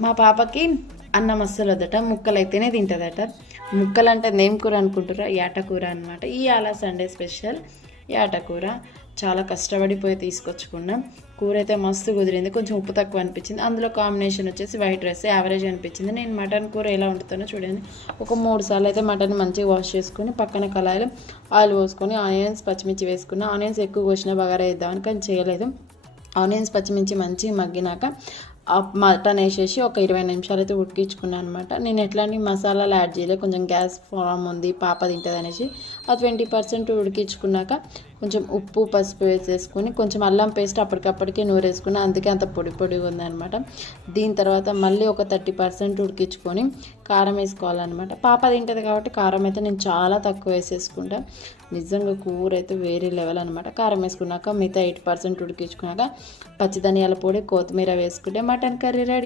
మా పాపకి అన్నం అస్సలు వద్దట, ముక్కలైతేనే తింటుందట. ముక్కలు అంటే నేమ్ కూర అనుకుంటారా, యాటకూర అనమాట. ఇవాళ సండే స్పెషల్ యాటకూర. చాలా కష్టపడిపోయి తీసుకొచ్చుకున్నాం. కూర అయితే మస్తు కుదిరింది. కొంచెం ఉప్పు తక్కువ అనిపించింది. అందులో కాంబినేషన్ వచ్చేసి వైట్ రైస్ యావరేజ్ అనిపించింది. నేను మటన్ కూర ఎలా వండుతానో చూడండి. ఒక 3 సార్లు అయితే మటన్ మంచిగా వాష్ చేసుకొని పక్కన కళాయిలో ఆయిల్ పోసుకొని ఆనియన్స్ పచ్చిమిర్చి వేసుకున్న. ఆనియన్స్ ఎక్కువ కోసిన బగారా వేద్దామని, కానీ చేయలేదు. ఆనియన్స్ పచ్చిమిర్చి మంచిగా మగ్గినాక ఆ మటన్ వేసేసి ఒక 20 నిమిషాలు అయితే ఉడికించుకున్నాను అనమాట. నేను ఎట్లాంటి మసాలాలు యాడ్ చేయలేదు, కొంచెం గ్యాస్ ఫామ్ ఉంది పాప తింటుంది అనేసి. ఆ 20% ఉడికించుకున్నాక కొంచెం ఉప్పు పసుపు వేసేసుకొని కొంచెం అల్లం పేస్ట్ అప్పటికప్పటికే నూరేసుకుని, అందుకే అంత పొడి పొడిగా ఉందనమాట. దీని తర్వాత మళ్ళీ ఒక 30% ఉడికించుకొని కారం వేసుకోవాలన్నమాట. పాప తింటుంది కాబట్టి కారం అయితే నేను చాలా తక్కువ వేసేసుకుంటా. నిజంగా కూర అయితే వేరే లెవెల్ అనమాట. కారం వేసుకున్నాక మిగతా 8% ఉడికించుకున్నాక పచ్చి ధనియాల పొడి కొత్తిమీర వేసుకుంటే మటన్ కర్రీ రెడీ.